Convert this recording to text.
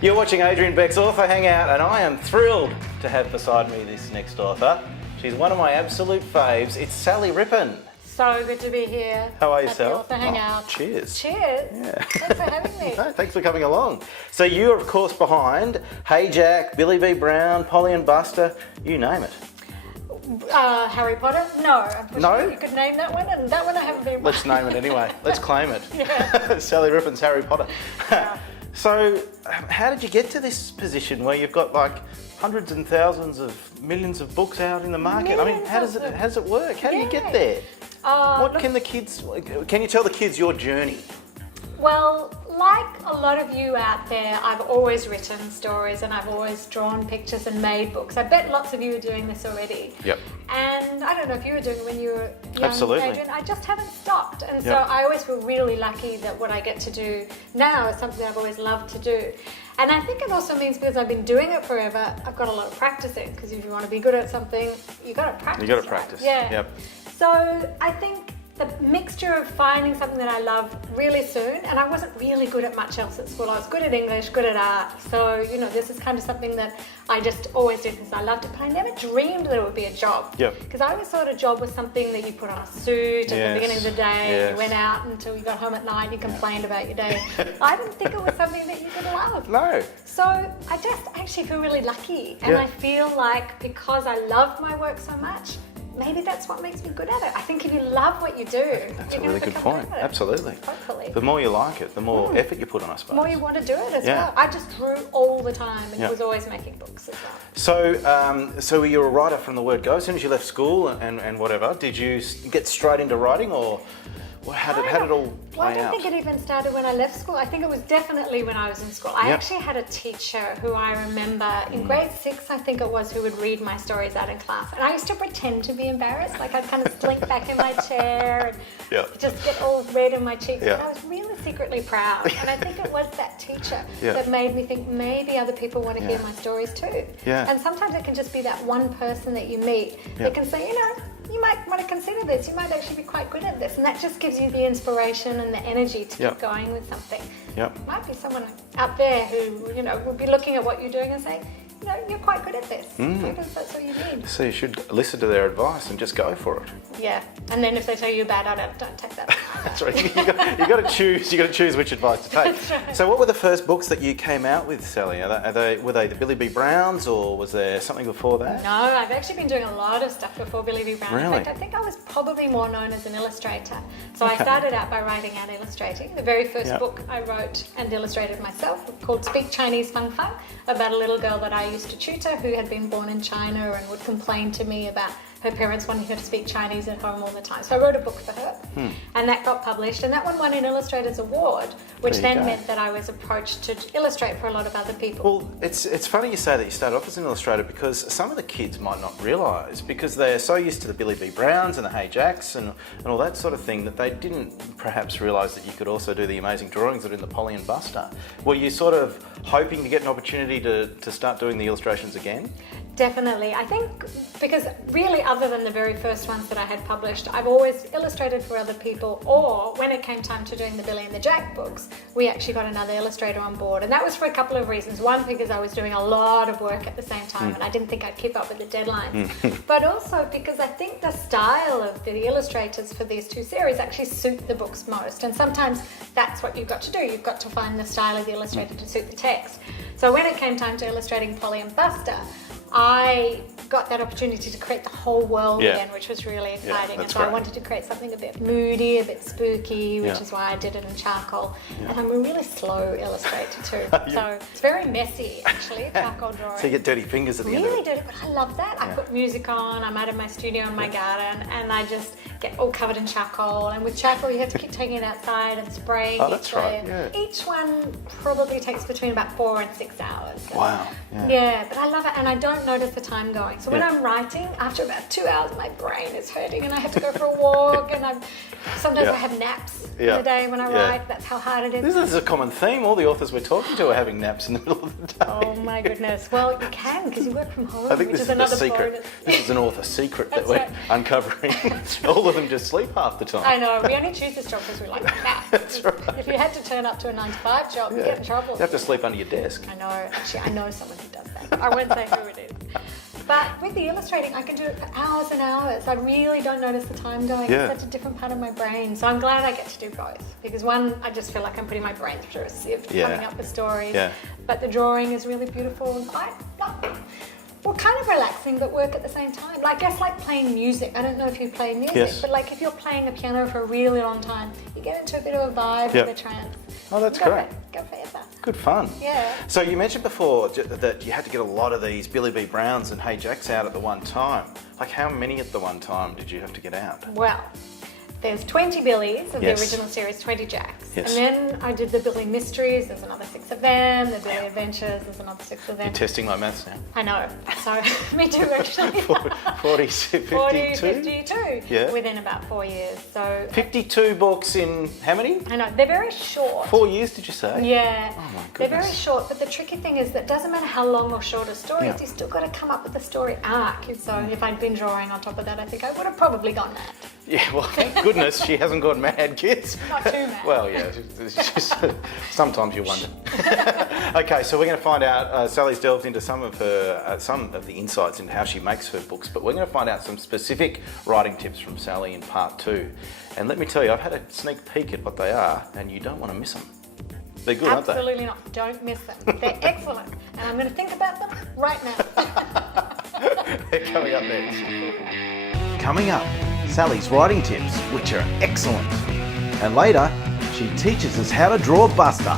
You're watching Adrian Beck's Author Hangout, and I am thrilled to have beside me this next author. She's one of my absolute faves. It's Sally Rippin. So good to be here. How are you, at Sal? the Author Hangout. Cheers. Cheers. Yeah. Thanks for having me. No, thanks for coming along. So you're, of course, behind Hey Jack, Billy B. Brown, Polly and Buster, you name it. Harry Potter? No. I'm No? sure you could name that one, and that one I haven't been. Let's name it anyway. Let's claim it. Yeah. Sally Rippin's Harry Potter. Yeah. So, how did you get to this position where you've got like hundreds and thousands of millions of books out in the market? I mean, how does it work? How do you get there? Can you tell the kids your journey? Well, like a lot of you out there, I've always written stories and I've always drawn pictures and made books. I bet lots of you are doing this already. Yep. And I don't know if you were doing it when you were young, Absolutely. Adrian. I just haven't stopped. And so Yep. I always feel really lucky that what I get to do now is something I've always loved to do. And I think it also means because I've been doing it forever, I've got a lot of practicing. Because if you want to be good at something, you got to practice. You got to practice. Yeah. Yep. So I think the mixture of finding something that I love really soon, and I wasn't really good at much else at school. I was good at English, good at art. So, this is kind of something that I just always did because I loved it, but I never dreamed that it would be a job. Yep. Because I always thought a job was something that you put on a suit at the beginning of the day, Yes. you went out until you got home at night, you complained about your day. I didn't think it was something that you could love. No. So I just actually feel really lucky, and I feel like because I love my work so much, maybe that's what makes me good at it. I think if you love what you do, That's you're a really gonna good become point. good at it. Absolutely. Hopefully. The more you like it, the more effort you put on, I suppose. The more you want to do it as Yeah. well. I just drew all the time and Yeah. was always making books as well. So you're a writer from the word go. As soon as you left school and whatever, did you get straight into writing, or how did it all play I don't out? think it even started when I left school. I think it was definitely when I was in school. I actually had a teacher who I remember in grade 6, I think it was, who would read my stories out in class. And I used to pretend to be embarrassed. Like I'd kind of slink back in my chair and just get all red in my cheeks. Yeah. And I was really secretly proud. And I think it was that teacher Yeah. that made me think maybe other people want to hear my stories too. Yeah. And sometimes it can just be that one person that you meet that can say, you might want to consider this. You might actually be quite good at this. And that just gives you the inspiration and the energy to keep going with something. Yep. Might be someone out there who, would be looking at what you're doing and saying, you're quite good at this. Maybe that's what you need. So you should listen to their advice and just go for it. Yeah. And then if they tell you you're bad at it, don't take that. That's right. You got to choose. You got to choose which advice to take. That's right. So, what were the first books that you came out with, Sally? Were they the Billy B. Browns, or was there something before that? No, I've actually been doing a lot of stuff before Billy B. Brown. Really? In fact, I think I was probably more known as an illustrator. So I started out by writing and illustrating. The very first book I wrote and illustrated myself, called Speak Chinese Fang Fang, about a little girl that I used to tutor who had been born in China and would complain to me about her parents wanting her to speak Chinese at home all the time. So I wrote a book for her, and that got published, and that one won an Illustrators Award, which then meant that I was approached to illustrate for a lot of other people. Well, it's funny you say that you started off as an illustrator, because some of the kids might not realise, because they're so used to the Billy B. Browns and the Hey Jacks and all that sort of thing, that they didn't perhaps realise that you could also do the amazing drawings that are in the Polly and Buster. Were you sort of hoping to get an opportunity to start doing the illustrations again? Definitely. I think because really, other than the very first ones that I had published, I've always illustrated for other people, or when it came time to doing the Billy and the Jack books, we actually got another illustrator on board. And that was for a couple of reasons. One, because I was doing a lot of work at the same time and I didn't think I'd keep up with the deadlines. But also because I think the style of the illustrators for these two series actually suit the books most. And sometimes that's what you've got to do. You've got to find the style of the illustrator to suit the text. So when it came time to illustrating Polly and Buster, I got that opportunity to create the whole world again, which was really exciting. And so I wanted to create something a bit moody, a bit spooky, which is why I did it in charcoal. And I'm a really slow illustrator too. So it's very messy, actually, charcoal drawing. So you get dirty fingers at the end of it. Really dirty, but I love that. I put music on, I'm out of my studio in my garden, and I just get all covered in charcoal. And with charcoal, you have to keep taking it outside and spraying each layer. Yeah. Each one probably takes between about 4 and 6 hours. So. Wow. Yeah, but I love it, and I don't don't notice the time going. So when Yeah. I'm writing, after about 2 hours, my brain is hurting and I have to go for a walk. And sometimes Yeah. I have naps in Yeah. the day when I Yeah. write. That's how hard it is. This is a common theme. All the authors we're talking to are having naps in the middle of the day. Oh my goodness. Well, you can because you work from home, I think which this is is the another secret. bonus. This is an author secret that That's we're right. uncovering. All of them just sleep half the time. I know. We only choose this job because we like naps. That's right. If you had to turn up to a 9 to 5 job, you get in trouble. You have to sleep under your desk. I know. Actually, I know someone who does that. I won't say who it is. But with the illustrating, I can do it for hours and hours. I really don't notice the time going. Yeah. It's such a different part of my brain. So I'm glad I get to do both. Because one, I just feel like I'm putting my brain through a sieve, Yeah. coming up with stories. Yeah. But the drawing is really beautiful and quite, well, kind of relaxing, but work at the same time. Like, I guess like playing music. I don't know if you play music, Yes. but like if you're playing a piano for a really long time, you get into a bit of a vibe Yep. with a trance. Oh, that's You go great. Go forever. Good fun. Yeah. So you mentioned before that you had to get a lot of these Billy B. Browns and Hey Jacks out at the one time. Like how many at the one time did you have to get out? Well, there's 20 Billies of Yes. the original series, 20 Jacks. Yes. And then I did the Billy Mysteries, there's another 6 of them. The Billy Adventures, there's another 6 of them. You're testing my maths now. I know. So, me too, actually. 40, 52? 40, 52 Yeah. within about 4 years. So, 52 books in how many? I know, they're very short. 4 years, did you say? Yeah, Oh my they're very goodness. short, but the tricky thing is that it doesn't matter how long or short a story is, Yeah. you still got to come up with a story arc. So if I'd been drawing on top of that, I think I would have probably gone mad. Yeah, well, thank goodness she hasn't gone mad, kids. Not too mad. Well, yeah, it's just, sometimes you wonder. Okay, so we're going to find out, Sally's delved into some of the insights into how she makes her books, but we're going to find out some specific writing tips from Sally in part 2. And let me tell you, I've had a sneak peek at what they are, and you don't want to miss them. They're good, aren't they? Absolutely not. Don't miss them. They're excellent. And I'm going to think about them right now. They're coming up next. Coming up, Sally's writing tips, which are excellent. And later, she teaches us how to draw Buster.